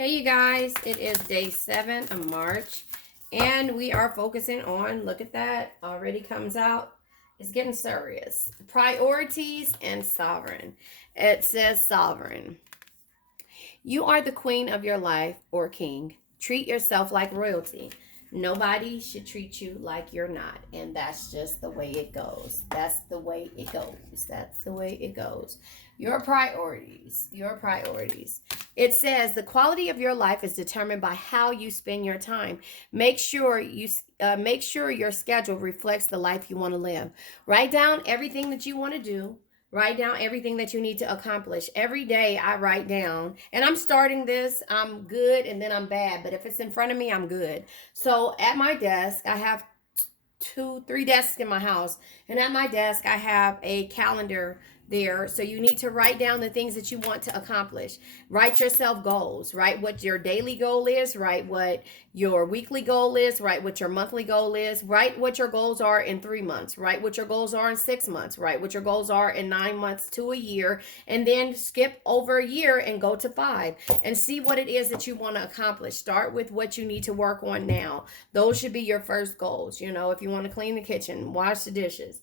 Hey, you guys, it is day 7 of March, and we are focusing on, look at that, already comes out. It's getting serious. Priorities and sovereign. It says sovereign. You are the queen of your life or king. Treat yourself like royalty. Nobody should treat you like you're not. And that's just the way it goes. That's the way it goes. That's the way it goes. Your priorities. Your priorities. It says the quality of your life is determined by how you spend your time. Make sure your schedule reflects the life you want to live. Write down everything that you want to do. Write down everything that you need to accomplish. Every day I write down, and I'm starting this. I'm good and then I'm bad, but if it's in front of me, I'm good. So at my desk, I have three desks in my house, and at my desk, I have a calendar there. So you need to write down the things that you want to accomplish. Write yourself goals. Write what your daily goal is. Write what your weekly goal is. Write what your monthly goal is. Write what your goals are in 3 months. Write what your goals are in 6 months. Write what your goals are in 9 months to a year. And then skip over a year and go to 5 and see what it is that you want to accomplish. Start with what you need to work on now. Those should be your first goals. If you want to clean the kitchen, wash the dishes,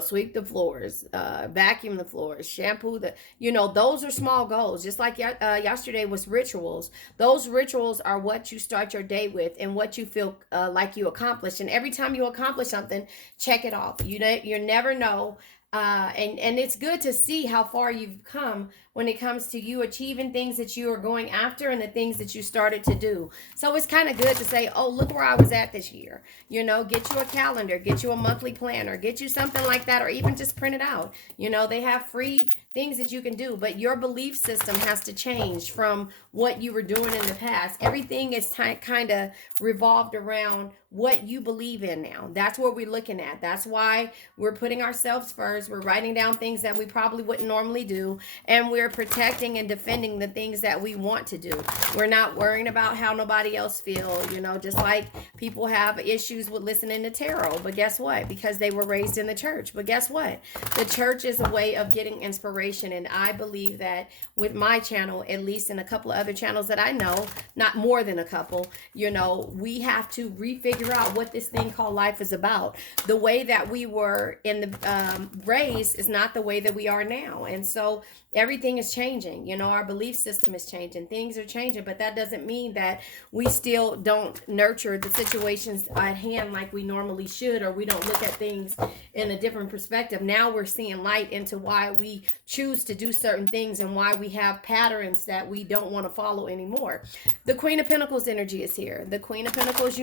sweep the floors, vacuum the floors, shampoo those are small goals. Just like yesterday was rituals. Those rituals are what you start your day with and what you feel like you accomplished. And every time you accomplish something, check it off. You never know. And it's good to see how far you've come when it comes to you achieving things that you are going after and the things that you started to do. So it's kind of good to say, oh, look where I was at this year. Get you a calendar, get you a monthly planner, get you something like that, or even just print it out. They have free things that you can do, but your belief system has to change from what you were doing in the past. Everything is kind of revolved around what you believe in now. That's what we're looking at. That's why we're putting ourselves first. We're writing down things that we probably wouldn't normally do, and we're protecting and defending the things that we want to do. We're not worrying about how nobody else feels, just like people have issues with listening to tarot. But guess what? Because they were raised in the church. But guess what? The church is a way of getting inspiration, and I believe that with my channel, at least, in a couple of other channels that I know, not more than a couple, we have to refigure out what this thing called life is about. The way that we were in the raised is not the way that we are now, and so everything is changing. Our belief system is changing, things are changing, but that doesn't mean that we still don't nurture the situations at hand like we normally should, or we don't look at things in a different perspective. Now we're seeing light into why we choose to do certain things and why we have patterns that we don't want to follow anymore. The Queen of Pentacles energy is here. The Queen of Pentacles,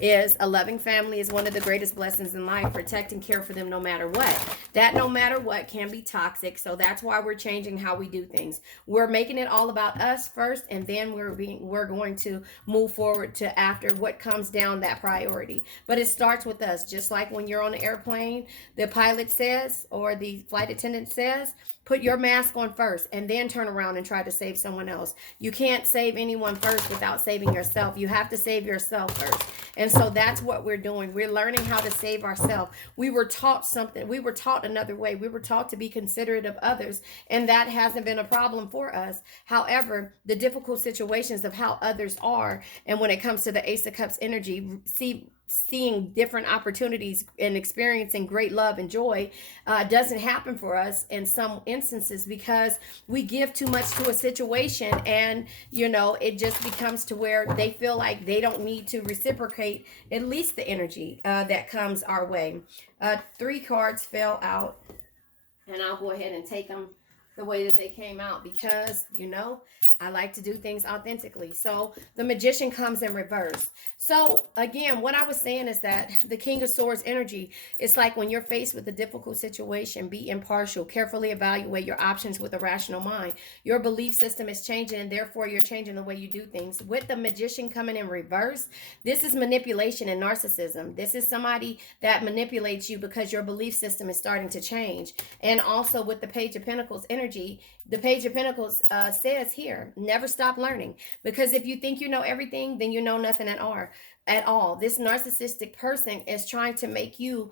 is a loving family, is one of the greatest blessings in life. Protect and care for them no matter what. That no matter what can be toxic, so that's why we're changing how we do things. We're making it all about us first, and then we're going to move forward to after what comes down that priority. But it starts with us. Just like when you're on an airplane, the pilot says, or the flight attendant says, put your mask on first and then turn around and try to save someone else. You can't save anyone first without saving yourself. You have to save yourself first. And so that's what we're doing. We're learning how to save ourselves. We were taught something. We were taught another way. We were taught to be considerate of others, and that hasn't been a problem for us. However, the difficult situations of how others are, and when it comes to the Ace of Cups energy, seeing different opportunities and experiencing great love and joy doesn't happen for us in some instances, because we give too much to a situation, and it just becomes to where they feel like they don't need to reciprocate at least the energy that comes our way. 3 cards fell out, and I'll go ahead and take them the way that they came out, because I like to do things authentically. So the Magician comes in reverse. So again, what I was saying is that the King of Swords energy, it's like when you're faced with a difficult situation, be impartial, carefully evaluate your options with a rational mind. Your belief system is changing, and therefore you're changing the way you do things. With the Magician coming in reverse, this is manipulation and narcissism. This is somebody that manipulates you because your belief system is starting to change. And also with the Page of Pentacles energy, the Page of Pentacles says here, never stop learning. Because if you think you know everything, then you know nothing at all. This narcissistic person is trying to make you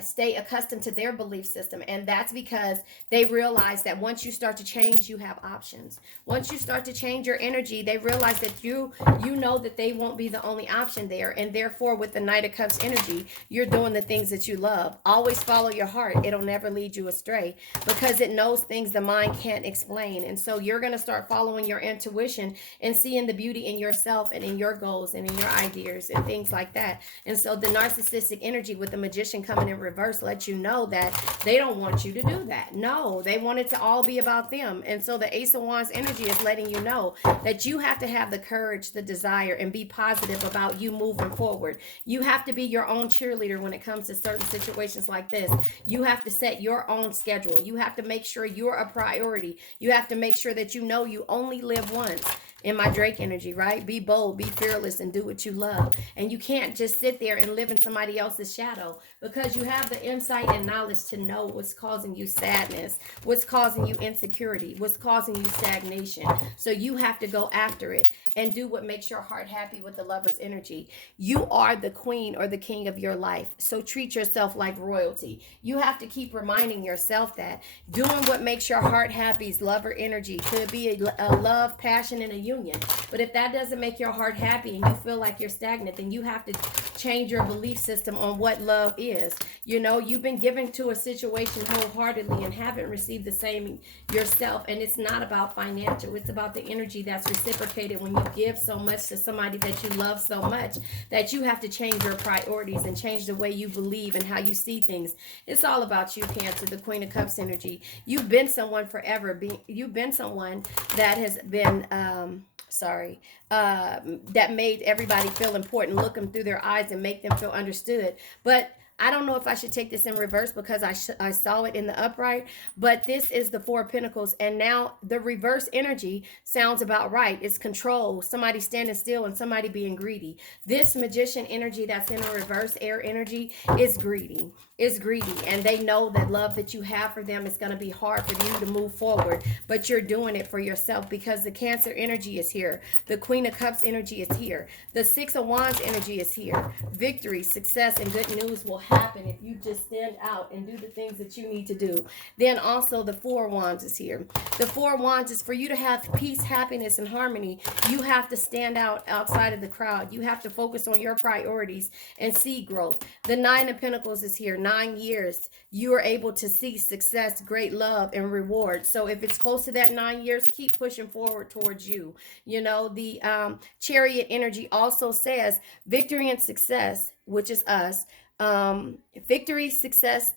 stay accustomed to their belief system, and that's because they realize that once you start to change, you have options. Once you start to change your energy, they realize that you know that they won't be the only option there, and therefore with the Knight of Cups energy, you're doing the things that you love. Always follow your heart. It'll never lead you astray because it knows things the mind can't explain. And so you're going to start following your intuition and seeing the beauty in yourself and in your goals and in your ideas and things like that. And so the narcissistic energy with the Magician coming in reverse lets you know that they don't want you to do that. No, they want it to all be about them. And so the Ace of Wands energy is letting you know that you have to have the courage, the desire, and be positive about you moving forward. You have to be your own cheerleader when it comes to certain situations like this. You have to set your own schedule. You have to make sure you're a priority. You have to make sure that you know you only live once. In my Drake energy, right? Be bold, be fearless, and do what you love. And you can't just sit there and live in somebody else's shadow, because you have the insight and knowledge to know what's causing you sadness, what's causing you insecurity, what's causing you stagnation. So you have to go after it and do what makes your heart happy with the Lover's energy. You are the queen or the king of your life. So treat yourself like royalty. You have to keep reminding yourself that doing what makes your heart happy is Lover energy. Could be a love, passion, and a union. But if that doesn't make your heart happy and you feel like you're stagnant, then you have to change your belief system on what love is. You know, you've been given to a situation wholeheartedly and haven't received the same yourself. And it's not about financial. It's about the energy that's reciprocated when you give so much to somebody that you love so much, that you have to change your priorities and change the way you believe and how you see things. It's all about you, Cancer, the Queen of Cups energy. You've been someone forever. You've been someone that has been that made everybody feel important, look them through their eyes and make them feel understood. But I don't know if I should take this in reverse because I saw it in the upright, but this is the Four of Pentacles, and now the reverse energy sounds about right. It's control, somebody standing still and somebody being greedy. This Magician energy that's in a reverse air energy is greedy. Is greedy, and they know that love that you have for them is going to be hard for you to move forward, but you're doing it for yourself because the Cancer energy is here. The Queen of Cups energy is here. The Six of Wands energy is here. Victory, success, and good news will happen if you just stand out and do the things that you need to do. Then also the Four of Wands is here. The Four of Wands is for you to have peace, happiness, and harmony. You have to stand out outside of the crowd. You have to focus on your priorities and see growth. The Nine of Pentacles is here. 9 years, you are able to see success, great love, and reward. So if it's close to that 9 years, keep pushing forward towards you. You know, the Chariot energy also says victory and success, which is us. Victory and success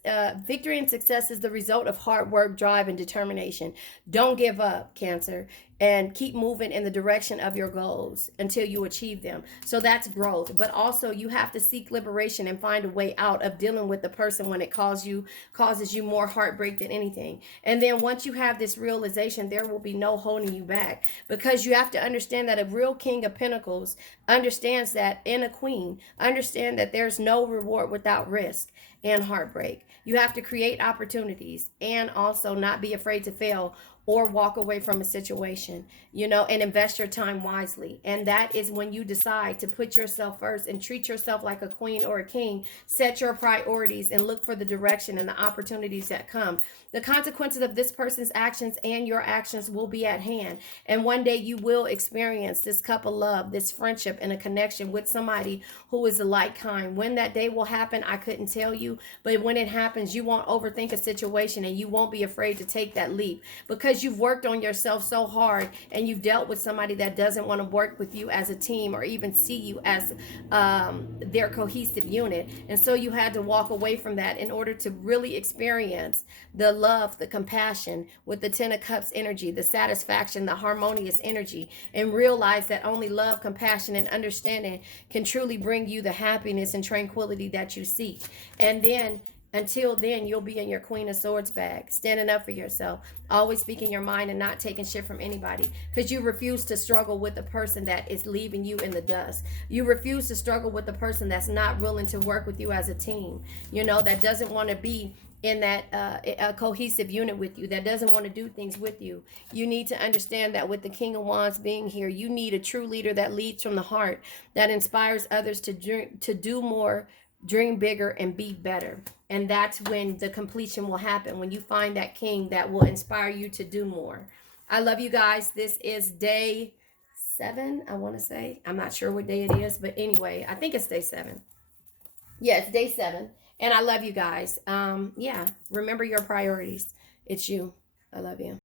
is the result of hard work, drive, and determination. Don't give up, Cancer, and keep moving in the direction of your goals until you achieve them. So that's growth. But also you have to seek liberation and find a way out of dealing with the person when it causes you more heartbreak than anything. And then once you have this realization, there will be no holding you back, because you have to understand that a real King of Pentacles understands that, and a queen understand that there's no reward without risk and heartbreak. You have to create opportunities and also not be afraid to fail or walk away from a situation, you know, and invest your time wisely. And that is when you decide to put yourself first and treat yourself like a queen or a king. Set your priorities and look for the direction and the opportunities that come. The consequences of this person's actions and your actions will be at hand. And one day you will experience this cup of love, this friendship, and a connection with somebody who is the like kind. When that day will happen, I couldn't tell you. But when it happens, you won't overthink a situation and you won't be afraid to take that leap, because you've worked on yourself so hard and you've dealt with somebody that doesn't want to work with you as a team or even see you as their cohesive unit. And so you had to walk away from that in order to really experience the love, the compassion with the Ten of Cups energy, the satisfaction, the harmonious energy, and realize that only love, compassion, and understanding can truly bring you the happiness and tranquility that you seek. And then until then, you'll be in your Queen of Swords bag, standing up for yourself, always speaking your mind and not taking shit from anybody, because you refuse to struggle with the person that is leaving you in the dust. You refuse to struggle with the person that's not willing to work with you as a team, you know, that doesn't want to be in that a cohesive unit with you, that doesn't want to do things with you. You need to understand that with the King of Wands being here, you need a true leader that leads from the heart, that inspires others to do more dream bigger, and be better. And that's when the completion will happen, when you find that king that will inspire you to do more. I love you guys. This is day 7, I want to say. I'm not sure what day it is, but anyway, I think it's day 7. Yeah, it's day 7. And I love you guys. Yeah, remember your priorities. It's you. I love you.